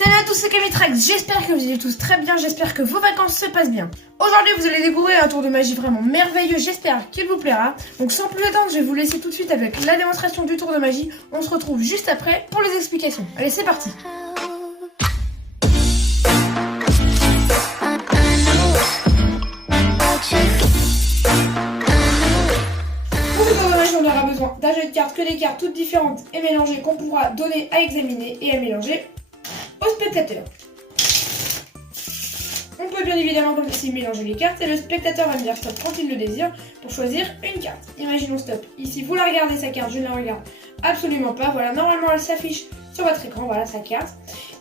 Salut à tous, c'est Kamitrax, j'espère que vous allez tous très bien, j'espère que vos vacances se passent bien. Aujourd'hui vous allez découvrir un tour de magie vraiment merveilleux, j'espère qu'il vous plaira. Donc sans plus attendre, je vais vous laisser tout de suite avec la démonstration du tour de magie. On se retrouve juste après pour les explications. Allez, c'est parti. Pour ce tour de magie, on aura besoin d'un jeu de cartes, que des cartes toutes différentes et mélangées qu'on pourra donner à examiner et à mélanger aux spectateurs. On peut bien évidemment comme ceci mélanger les cartes et le spectateur va me dire stop quand il le désire pour choisir une carte. Imaginons stop. Ici vous la regardez sa carte, je ne la regarde absolument pas. Voilà, normalement elle s'affiche sur votre écran, voilà sa carte.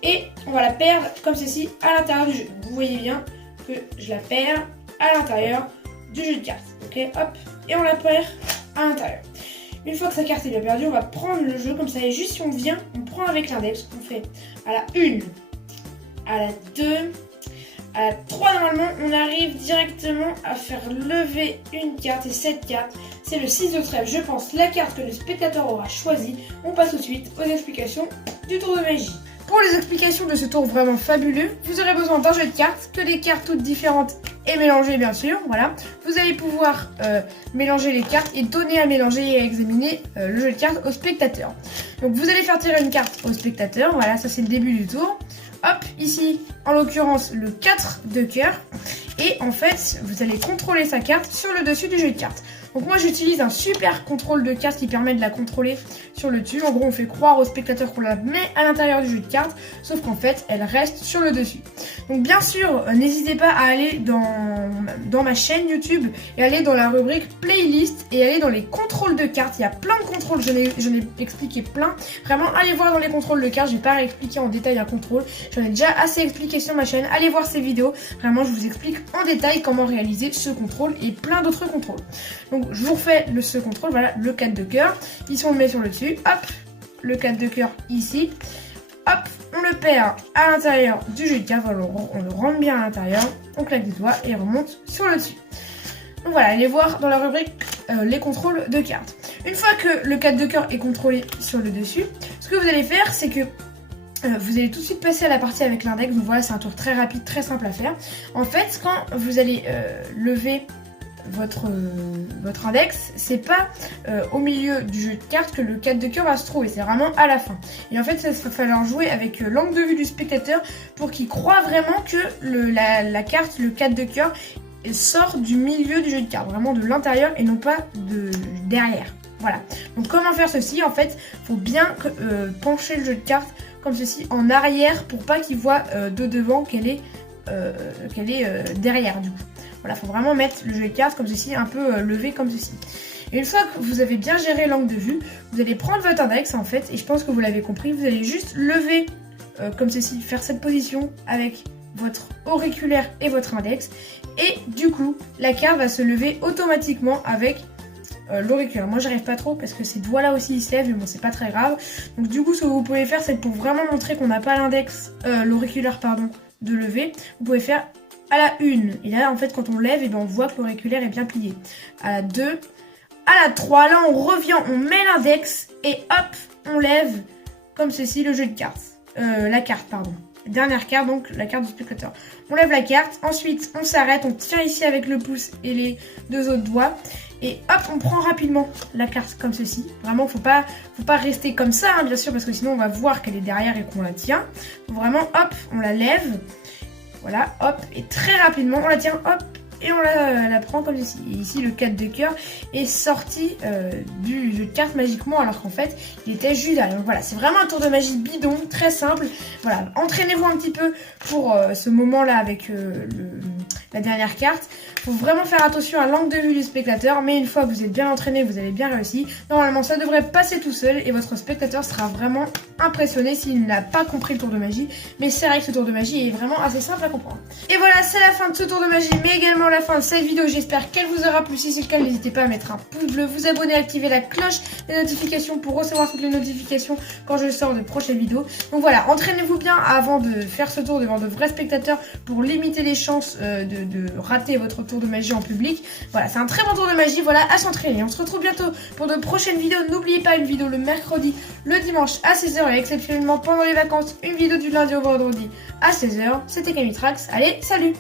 Et on va la perdre comme ceci à l'intérieur du jeu. Vous voyez bien que je la perds à l'intérieur du jeu de cartes. Ok, hop, et on la perd à l'intérieur. Une fois que sa carte est bien perdue, on va prendre le jeu comme ça et juste si on vient, on prend avec l'index, on fait à la 1, à la 2, à la 3 normalement, on arrive directement à faire lever une carte et cette carte, c'est le 6 de trèfle, je pense, la carte que le spectateur aura choisie. On passe tout de suite aux explications du tour de magie. Pour les explications de ce tour vraiment fabuleux, vous aurez besoin d'un jeu de cartes, que des cartes toutes différentes et mélangées bien sûr, voilà. Vous allez pouvoir mélanger les cartes et donner à mélanger et à examiner le jeu de cartes au spectateur. Donc vous allez faire tirer une carte au spectateur, voilà, ça c'est le début du tour. Hop, ici, en l'occurrence, le 4 de cœur. Et en fait, vous allez contrôler sa carte sur le dessus du jeu de cartes. Donc moi, j'utilise un super contrôle de carte qui permet de la contrôler sur le dessus. En gros, on fait croire au spectateur qu'on la met à l'intérieur du jeu de cartes, sauf qu'en fait, elle reste sur le dessus. Donc bien sûr, n'hésitez pas à aller dans ma chaîne YouTube et aller dans la rubrique playlist et aller dans les contrôles de cartes. Il y a plein de contrôles, j'en ai expliqué plein. Vraiment, allez voir dans les contrôles de cartes. Je vais pas expliquer en détail un contrôle. J'en ai déjà assez expliqué sur ma chaîne. Allez voir ces vidéos. Vraiment, je vous explique en détail comment réaliser ce contrôle et plein d'autres contrôles. Donc je vous refais ce contrôle, voilà, le 4 de cœur. Ici on le met sur le dessus, hop, le 4 de cœur ici. Hop, on le perd à l'intérieur du jeu de cartes, on le rentre bien à l'intérieur, on claque des doigts et on remonte sur le dessus. Donc voilà, allez voir dans la rubrique les contrôles de cartes. Une fois que le 4 de cœur est contrôlé sur le dessus, ce que vous allez faire c'est que vous allez tout de suite passer à la partie avec l'index. Donc voilà, c'est un tour très rapide, très simple à faire. En fait, quand vous allez lever votre index, c'est pas au milieu du jeu de cartes que le 4 de cœur va se trouver, c'est vraiment à la fin. Et en fait, ça va falloir jouer avec l'angle de vue du spectateur pour qu'il croit vraiment que la carte, le 4 de cœur, sort du milieu du jeu de cartes, vraiment de l'intérieur et non pas de derrière. Voilà. Donc comment faire ceci? En fait, faut bien pencher le jeu de cartes comme ceci en arrière pour pas qu'il voit de devant qu'elle est derrière du coup. Voilà, faut vraiment mettre le jeu de cartes comme ceci, un peu levé comme ceci. Et une fois que vous avez bien géré l'angle de vue, vous allez prendre votre index en fait, et je pense que vous l'avez compris, vous allez juste lever comme ceci, faire cette position avec votre auriculaire et votre index, et du coup, la carte va se lever automatiquement avec l'auriculaire. Moi j'arrive pas trop parce que ces doigts là aussi ils se lèvent, mais bon c'est pas très grave. Donc du coup ce que vous pouvez faire, c'est pour vraiment montrer qu'on n'a pas l'index, l'auriculaire pardon, de lever, vous pouvez faire à la 1, et là en fait quand on lève, et ben on voit que l'auriculaire est bien plié. À la 2, à la 3, là on revient, on met l'index et hop, on lève comme ceci le jeu de cartes, la carte pardon. Dernière carte, donc la carte du spectateur. On lève la carte, ensuite on s'arrête, on tient ici avec le pouce et les deux autres doigts. Et hop, on prend rapidement la carte comme ceci. Vraiment, faut pas rester comme ça, hein, bien sûr, parce que sinon on va voir qu'elle est derrière et qu'on la tient. Donc vraiment, hop, on la lève. Voilà, hop, et très rapidement, on la tient, hop, et on la prend comme ceci. Et ici, le 4 de cœur est sorti du jeu de cartes magiquement, alors qu'en fait, il était juste derrière. Donc voilà, c'est vraiment un tour de magie bidon, très simple. Voilà, entraînez-vous un petit peu pour ce moment-là avec la dernière carte. Il faut vraiment faire attention à l'angle de vue du spectateur, mais une fois que vous êtes bien entraîné, vous avez bien réussi, normalement ça devrait passer tout seul et votre spectateur sera vraiment impressionné s'il n'a pas compris le tour de magie. Mais c'est vrai que ce tour de magie est vraiment assez simple à comprendre. Et voilà, c'est la fin de ce tour de magie, mais également la fin de cette vidéo. J'espère qu'elle vous aura plu. Si c'est le cas, n'hésitez pas à mettre un pouce bleu, vous abonner, activer la cloche des notifications pour recevoir toutes les notifications quand je sors de prochaines vidéos. Donc voilà, entraînez-vous bien avant de faire ce tour devant de vrais spectateurs pour limiter les chances de de rater votre tour de magie en public. Voilà, c'est un très bon tour de magie, voilà, à s'entraîner. On se retrouve bientôt pour de prochaines vidéos. N'oubliez pas une vidéo le mercredi, le dimanche à 16h et exceptionnellement pendant les vacances, une vidéo du lundi au vendredi à 16h. C'était Camitrax, allez, salut!